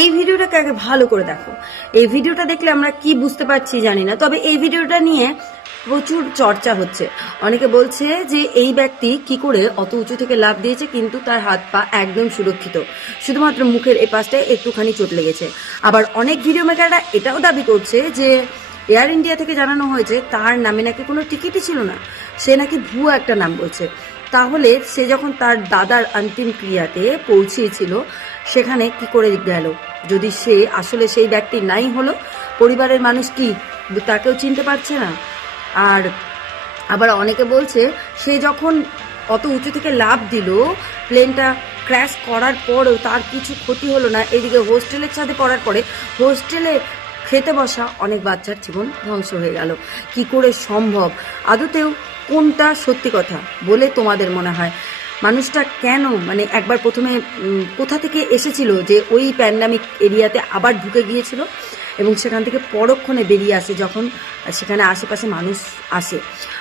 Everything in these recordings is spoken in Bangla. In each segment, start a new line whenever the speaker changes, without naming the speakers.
এই ভিডিওটাকে আগে ভালো করে দেখো। এই ভিডিওটা দেখলে আমরা কি বুঝতে পারছি জানি না, তবে এই ভিডিওটা নিয়ে প্রচুর চর্চা হচ্ছে। অনেকে বলছে যে এই ব্যক্তি কি করে অত উঁচু থেকে লাভ দিয়েছে, কিন্তু তার হাত পা একদম সুরক্ষিত। শুধুমাত্র মুখের এ পাশটায় একটুখানি চোট লেগেছে আবার অনেক ভিডিও মেকাররা এটাও দাবি করছে যে এয়ার ইন্ডিয়া থেকে জানানো হয়েছে, তার নামে নাকি কোনো টিকিটই ছিল না। সে নাকি ভুয়া একটা নাম বলছে। তাহলে সে যখন তার দাদার অন্তিম ক্রিয়াতে পৌঁছিয়েছিল সেখানে কি করে গেল? যদি সে, আসলে সেই ব্যক্তি নাই হলো, পরিবারের মানুষ কি তাকেও চিনতে পারছে না? আর আবার অনেকে বলছে, সে যখন অত উঁচু থেকে লাভ দিল, প্লেনটা ক্র্যাশ করার পরেও তার কিছু ক্ষতি হলো না। এদিকে হোস্টেলের ছাদে পড়ার পরে হোস্টেলে খেতে বসা অনেক বাচ্চার জীবন ধ্বংস হয়ে গেল। কি করে সম্ভব? আদতেও কোনটা সত্যি কথা বলে তোমাদের মনে হয়? মানুষটা কেন মানে একবার প্রথমে কোথা থেকে এসেছিল যে ওই প্যান্ডামিক এরিয়াতে আবার ঢুকে গিয়েছিল? এবং সেখান থেকে পরক্ষণে বেরিয়ে আসে যখন সেখানে আশেপাশে মানুষ আসে।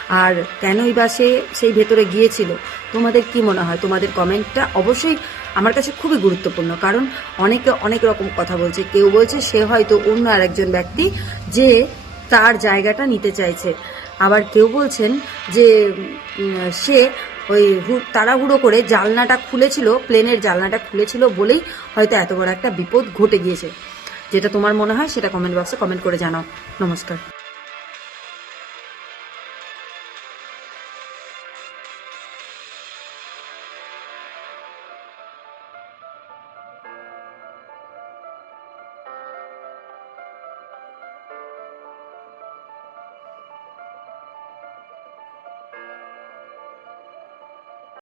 আর কেনই বা সে সেই ভেতরে গিয়েছিল? তোমাদের কি মনে হয়? তোমাদের কমেন্টটা অবশ্যই আমার কাছে খুবই গুরুত্বপূর্ণ, কারণ অনেকে অনেক রকম কথা বলছে। কেউ বলছে সে হয়তো অন্য আরেকজন ব্যক্তি যে তার জায়গাটা নিতে চাইছে। আবার কেউ বলছেন যে সে ওই হু- তাড়াহুড়ো করে জানলাটা খুলেছিল, প্লেনের জানলাটা খুলেছিল বলেই হয়তো এত বড় একটা বিপদ ঘটে গিয়েছে। যেটা তোমার মনে হয় সেটা কমেন্ট বক্সে কমেন্ট করে জানাও। নমস্কার।